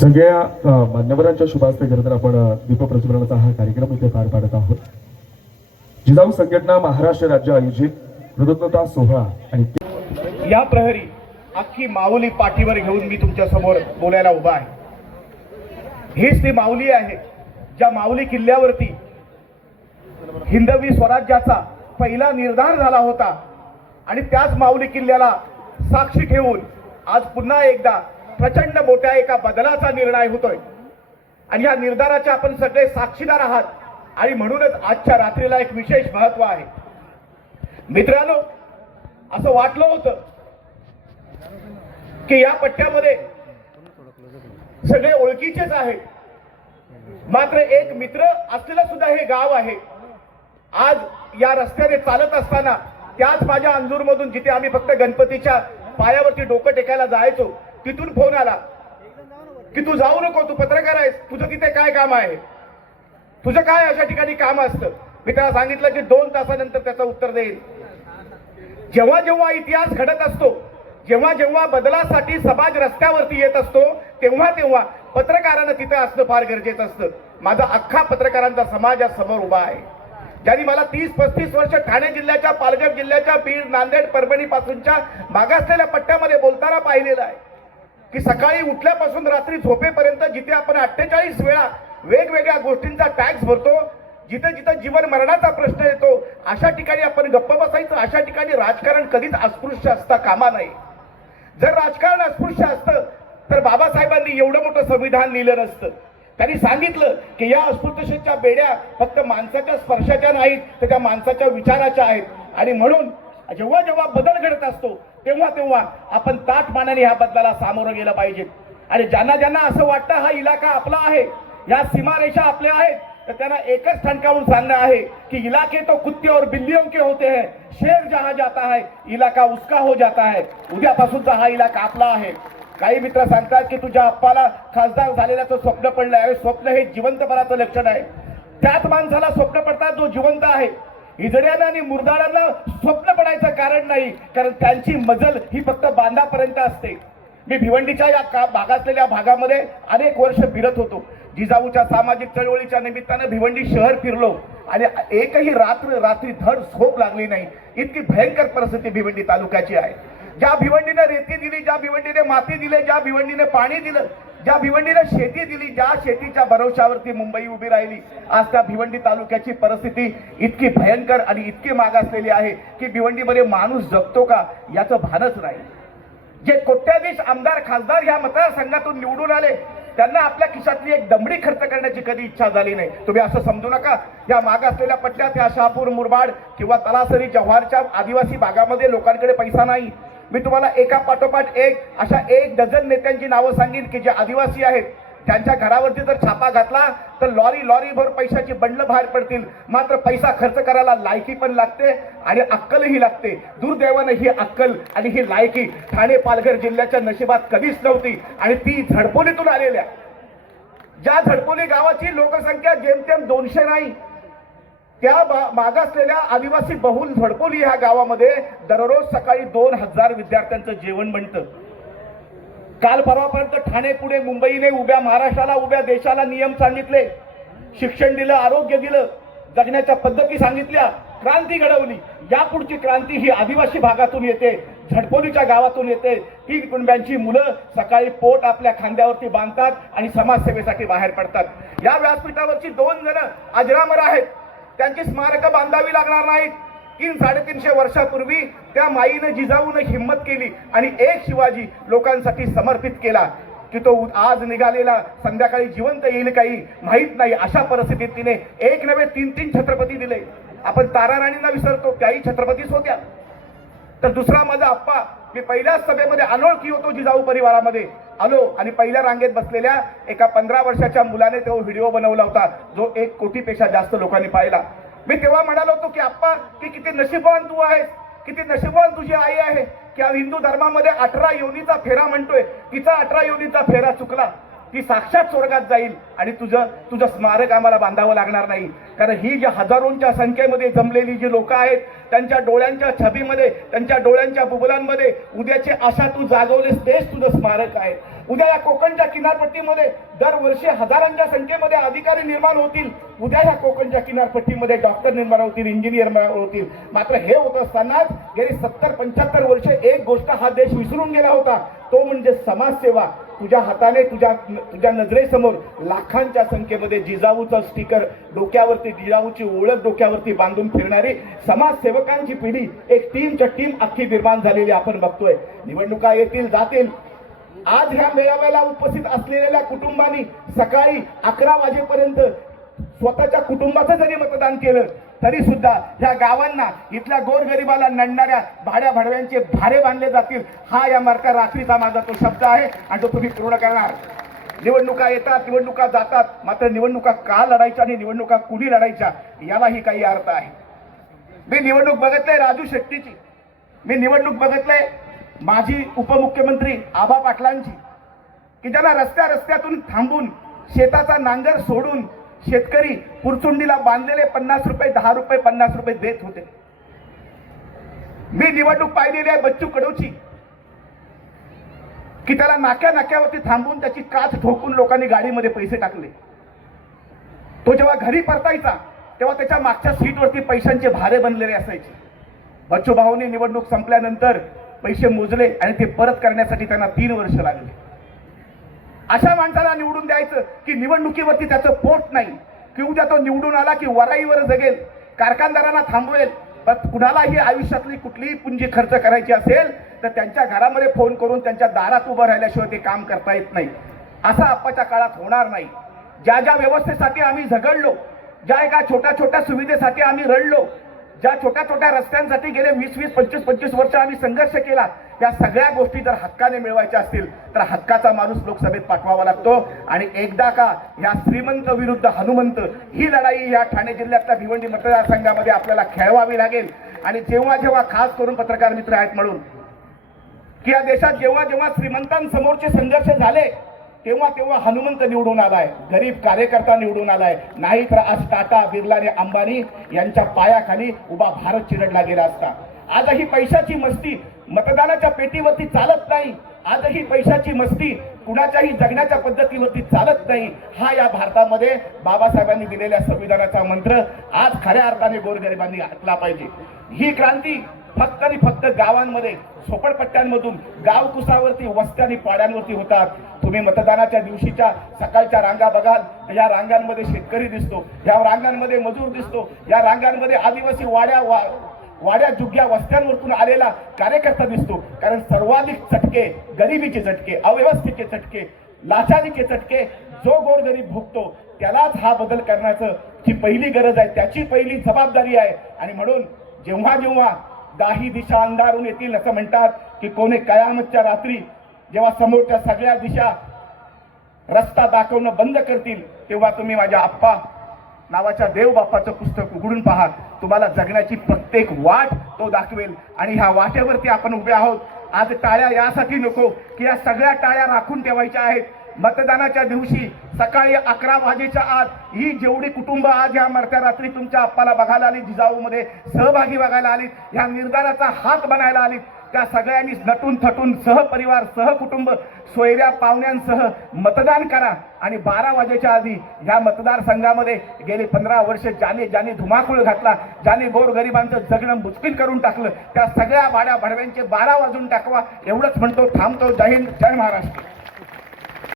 सगळ्या मान्यवरांच्या शुभास्ते खरं आपण दीप प्रज्वलनाचा हा कार्यक्रम इथे पार पाडत आहोत. जिजाऊ संघटना महाराष्ट्र राज्य आयोजित कृतज्ञता सोहळा आणि या प्रहरी अख्खी माऊली पाठीवर घेऊन मी तुमच्यासमोर बोलायला उभा आहे. हीच ती माऊली आहे ज्या माऊली किल्ल्यावरती हिंदवी स्वराज्याचा पहिला निर्धार झाला होता. आणि त्याच माऊली किल्ल्याला साक्षी ठेवून आज पुन्हा एकदा प्रचंड मोठ्या एका बदलाचा निर्णय होतोय. आणि या निर्धाराचे आपण सगळे साक्षीदार आहात. आणि म्हणूनच आजच्या रात्रीला एक विशेष महत्त्व आहे. मित्रांनो असं वाटलं होतं की या पट्ट्यामध्ये सगळे ओळखीचेच आहेत. मात्र एक मित्र असलेलं सुद्धा हे गाव आहे. आज या रस्त्याने चालत असताना त्याच माझ्या अंजूरमधून जिथे आम्ही फक्त गणपतीच्या पायावरती डोकं टेकायला जायचो तिथून फोन आला. की तू जाऊ नको तू पत्रकार आहेस तुझं तिथे काय काम आहे? तुझं काय अशा ठिकाणी काम असतं? मी त्याला सांगितलं की दोन तासानंतर त्याचं उत्तर देईल जेव्हा जेव्हा इतिहास घडत असतो जेव्हा जेव्हा बदलासाठी समाज रस्त्यावरती येत असतो तेव्हा तेव्हा पत्रकारानं तिथं असणं फार गरजेचं असतं. माझा अख्खा पत्रकारांचा समाज या समोर उभा आहे. ज्यांनी मला तीस पस्तीस वर्ष ठाणे जिल्ह्याच्या पालघर जिल्ह्याच्या बीड नांदेड परभणी पासूनच्या मागासलेल्या पट्ट्यामध्ये बोलताना पाहिलेलं आहे की सकाळी उठल्यापासून रात्री झोपेपर्यंत जिथे आपण अठ्ठेचाळीस वेळा वेगवेगळ्या गोष्टींचा टॅक्स भरतो जिथे जिथे जीवन मरणाचा प्रश्न येतो अशा ठिकाणी आपण गप्प बसायचं अशा ठिकाणी राजकारण कधीच अस्पृश्य असता कामा नाही जर राजकारण अस्पृश्य असतं तर बाबासाहेबांनी एवढं मोठं संविधान लिहिलं नसतं. त्यांनी सांगितलं की या अस्पृश्यतेच्या बेड्या फक्त माणसाच्या स्पर्शाच्या नाहीत तर त्या माणसाच्या विचाराच्या आहेत. आणि म्हणून जेव्हा जेव्हा बदल घडत असतो तेव्हा तेव्हा आपण ताट मानाने ह्या बदलाला सामोरं गेलं पाहिजे. आणि ज्यांना ज्यांना असं वाटतं हा इलाका आपला आहे या सीमारेषा आपल्या आहेत तर त्यांना एकच ठणकावून सांगणं आहे की इलाके तो कुत्ते और बिल्लियों के होते हैं. शेर जहां जाता है इलाका उसका हो जाता है. उद्यापासूनचा हा इलाका आपला आहे. काही मित्र सांगतात की तुझ्या अप्पाला खासदार झालेल्याचं स्वप्न पडलं आहे स्वप्न हे जिवंतपणाचं लक्षण आहे. त्याच माणसाला स्वप्न पडतात जो जिवंत आहे. हिजड्यांना आणि मुरदारांना स्वप्न पडायचं कारण नाही कारण त्यांची मजल ही फक्त बांधापर्यंत असते. मी भिवंडीच्या या का भागातलेल्या भागामध्ये अनेक वर्ष फिरत होतो. जिजाऊच्या सामाजिक चळवळीच्या निमित्तानं भिवंडी शहर फिरलो आणि एकही रात्र रात्री धड झोप लागली नाही. इतकी भयंकर परिस्थिती भिवंडी तालुक्याची आहे. ज्या भिवंडीने रेती दिली ज्या भिवंडीने माती दिले ज्या भिवंडीने पाणी दिलं ज्या भिवंडीने शेती दिली ज्या शेतीच्या भरवशावरती मुंबई उभी राहिली आज त्या भिवंडी तालुक्याची परिस्थिती इतकी भयंकर आणि इतकी मागासलेली आहे की भिवंडीमध्ये माणूस जगतो का याचं भानच नाही. जे कोट्याधीश आमदार खासदार या मतदारसंघातून निवडून आले त्यांना आपल्या खिशातली एक दमडी खर्च करण्याची कधी इच्छा झाली नाही. तुम्ही असं समजू नका. या मागासलेल्या पट्ट्यात या शहापूर मुरबाड किंवा तलासरी जव्हारच्या आदिवासी भागामध्ये लोकांकडे पैसा नाही. मी तुम्हाला एका पाठोपाठ एक अशा एक डझन नेत्यांची नावं सांगेन की जे आदिवासी आहेत. त्यांच्या घरावरती जर छापा घातला तर लॉरी लॉरीभर पैशाची बंडलं बाहेर पडतील. मात्र पैसा खर्च करायला लायकी पण लागते आणि अक्कलही लागते. दुर्दैवानं ही अक्कल आणि ही लायकी ठाणे पालघर जिल्ह्याच्या नशिबात कधीच नव्हती आणि ती झडपोलीतून आलेल्या. ज्या झडपोली गावाची लोकसंख्या जेमतेम दोनशे नाही त्या मागासलेल्या आदिवासी बहुल झडपोली ह्या गावामध्ये दररोज सकाळी दोन हजार विद्यार्थ्यांचं जेवण बनतं. काल परवापर्यंत ठाणे पुणे मुंबईने उभ्या महाराष्ट्राला उभ्या देशाला नियम सांगितले. शिक्षण दिलं आरोग्य दिलं जगण्याच्या पद्धती सांगितल्या क्रांती घडवली. यापुढची क्रांती ही आदिवासी भागातून येते झडपोलीच्या गावातून येते. तीन कुटुंबांची मुलं सकाळी पोट आपल्या खांद्यावरती बांधतात आणि समाजसेवेसाठी बाहेर पडतात. या व्यासपीठावरची दोन जण अजरामर आहेत. त्यांची स्मारकं बांधावी लागणार नाहीत. तीन साडेतीनशे वर्षापूर्वी त्या माईनं जिजाऊनं हिंमत केली आणि एक शिवाजी लोकांसाठी समर्पित केला. की तो आज निघालेला संध्याकाळी जिवंत येईल काही माहीत नाही अशा परिस्थितीत तिने एक नव्हे तीन तीन छत्रपती दिले. आपण तारा राणींना विसरतो त्याही छत्रपतीच होत्या. तर दुसरा माझा आप्पा मी पहिल्याच सभेमध्ये अनोळखी होतो जिजाऊ परिवारामध्ये. आलो आणि पहिल्या रांगेत बसलेल्या एका पंधरा वर्षाच्या मुलाने तो व्हिडिओ बनवला होता जो एक कोटीपेक्षा जास्त लोकांनी पाहिला. मी तेव्हा म्हणालो होतो की आप्पा की किती नशीबवान तू आहेस किती नशीबवान तुझी आई आहे की हिंदू धर्मामध्ये अठरा योनीचा फेरा म्हणतोय तिचा अठरा योनीचा फेरा चुकला. ती साक्षात स्वर्गात जाईल आणि तुझं तुझं स्मारक आम्हाला बांधावं लागणार नाही. कारण ही जी हजारोंच्या संख्येमध्ये जमलेली जी लोक आहेत त्यांच्या डोळ्यांच्या छबीमध्ये त्यांच्या डोळ्यांच्या बुबलांमध्ये उद्याची आशा तू जागवलीस तेच तुझं स्मारक आहे. उद्या या कोकणच्या किनारपट्टीमध्ये दरवर्षी हजारांच्या संख्येमध्ये अधिकारी निर्माण होतील. उद्या या कोकणच्या किनारपट्टीमध्ये डॉक्टर निर्माण होतील इंजिनियर होतील. मात्र हे होत असतानाच गेली सत्तर पंच्याहत्तर वर्ष एक गोष्ट हा देश विसरून गेला होता. तो म्हणजे समाजसेवा. तुझ्या हाताने तुझ्या तुझ्या नजरेसमोर लाखांच्या संख्येमध्ये जिजाऊचा स्टिकर डोक्यावरती जिजाऊची ओळख डोक्यावरती बांधून फिरणारी समाजसेवकांची पिढी एक टीमच्या टीम अख्खी निर्माण झालेली आपण बघतोय. निवडणुका येतील जातील. आज ह्या मेळाव्याला उपस्थित असलेल्या कुटुंबांनी सकाळी अकरा वाजेपर्यंत स्वतःच्या कुटुंबाचं जरी मतदान केलं. तरी सुद्धा ह्या गावांना इथल्या गोरगरिबाला नडणाऱ्या भाड्या भाडव्यांचे भारे बांधले जातील हा या मार्का रात्रीचा माझा तो शब्द आहे. आणि तो तुम्ही पूर्ण करणार. निवडणुका येतात निवडणुका जातात मात्र निवडणुका का लढायच्या आणि निवडणुका कुणी लढायच्या यालाही काही अर्थ आहे. मी निवडणूक बघितलंय राजू शेट्टीची. मी निवडणूक बघितलंय माजी उपमुख्यमंत्री आबा पाटलांची की ज्यांना रस्त्या रस्त्यातून थांबून शेताचा नांगर सोडून शेतकरी पुरचुंडीला बांधलेले पन्नास रुपये दहा रुपये पन्नास रुपये देत होते. मी निवडणूक पाहिलेली आहे बच्चू कडूची की त्याला नाक्या नाक्यावरती थांबून त्याची काच ठोकून लोकांनी गाडीमध्ये पैसे टाकले. तो जेव्हा घरी परतायचा तेव्हा त्याच्या मागच्या सीटवरती पैशांचे भारे बनलेले असायचे. बच्चू भाऊनी निवडणूक संपल्यानंतर पैसे मोजले आणि ते परत करण्यासाठी त्यांना तीन वर्ष लागले. अशा माणसाला निवडून द्यायचं की निवडणुकीवरती त्याचं पोट नाही की उद्या तो निवडून आला की वराईवर जगेल कारखानदारांना थांबवेल पण कुणालाही आयुष्यातली कुठलीही पुंजी खर्च करायची असेल तर त्यांच्या घरामध्ये फोन करून त्यांच्या दारात उभं राहिल्याशिवाय ते काम करता येत नाही. असा आप्पाच्या काळात होणार नाही. ज्या ज्या व्यवस्थेसाठी आम्ही झगडलो ज्या एका छोट्या छोट्या सुविधेसाठी आम्ही रडलो ज्या छोट्या छोट्या रस्त्यांसाठी गेले वीस वीस पंचवीस पंचवीस वर्ष आम्ही संघर्ष केला या सगळ्या गोष्टी जर हक्काने मिळवायच्या असतील तर हक्काचा माणूस लोकसभेत पाठवावा लागतो. आणि एकदा का या श्रीमंत विरुद्ध हनुमंत ही लढाई या ठाणे जिल्ह्यातल्या भिवंडी मतदारसंघामध्ये आपल्याला खेळवावी लागेल. आणि जेव्हा जेव्हा खास करून पत्रकार मित्र आहेत म्हणून की या देशात जेव्हा जेव्हा श्रीमंतांसमोरचे संघर्ष झाले तेव्हा तेव्हा हनुमंत निवडून आलाय गरीब कार्यकर्ता निवडून आलाय. नाही तर आज टाटा बिर्ला आणि अंबानी यांच्या पायाखाली उभा भारत चिरडला गेला असता. आजही पैशाची मस्ती मतदानाच्या पेटीवरती चालत नाही. आजही पैशाची मस्ती कुणाच्याही जगण्याच्या पद्धतीवरती चालत नाही. हा या भारतामध्ये बाबासाहेबांनी दिलेल्या संविधानाचा मंत्र आज खऱ्या अर्थाने गोरगरिबांनी घातला पाहिजे. ही क्रांती फक्त आणि फक्त गावांमध्ये झोपडपट्ट्यांमधून गावकुसावरती वस्त्या आणि पाड्यांवरती होतात. तुम्ही मतदानाच्या दिवशीच्या सकाळच्या रांगा बघाल या रांगांमध्ये शेतकरी दिसतो या रांगांमध्ये मजूर दिसतो या रांगांमध्ये आदिवासी वाड्या वा वाड्या जुग्या वस्त्यांवरतून आलेला कार्यकर्ता दिसतो. कारण सर्वाधिक चटके गरिबीचे चटके अव्यवस्थेचे चटके लाचारीचे चटके जो गोरगरीब भोगतो त्यालाच हा बदल करण्याचं जी पहिली गरज आहे. त्याची पहिली जबाबदारी आहे. आणि म्हणून जेव्हा जेव्हा दाही दिशा अंधारून येतील असं म्हणतात की कोणी कयामतच्या रात्री जेव्हा समोरच्या सगळ्या दिशा रस्ता दाखवणं बंद करतील तेव्हा तुम्ही माझ्या आप्पा नावाच्या देवबाप्पाचं पुस्तक उघडून पहा तुम्हाला जगण्याची प्रत्येक वाट तो दाखवेल. आणि ह्या वाटेवरती आपण उभे आहोत. आज टाळ्या यासाठी नको की या सगळ्या टाळ्या राखून ठेवायच्या आहेत. मतदानाच्या दिवशी सकाळी अकरा वाजेच्या आत ही जेवढी कुटुंब आज या मरत्या रात्री तुमच्या आप्पाला बघायला आली जिजाऊमध्ये सहभागी बघायला आली ह्या निर्धाराचा हात बनायला आली त्या सगळ्यांनी नटून थटून सहपरिवार सहकुटुंब सोयऱ्या पाहुण्यांसह मतदान करा. आणि बारा वाजेच्या आधी ह्या मतदारसंघामध्ये गेले पंधरा वर्ष ज्याने ज्याने धुमाकूळ घातला ज्याने गोरगरिबांचं जगणं मुचकिल करून टाकलं त्या सगळ्या भाड्या भडव्यांचे बारा वाजून टाकवा एवढंच म्हणतो थांबतो जय हिंद जय महाराष्ट्र.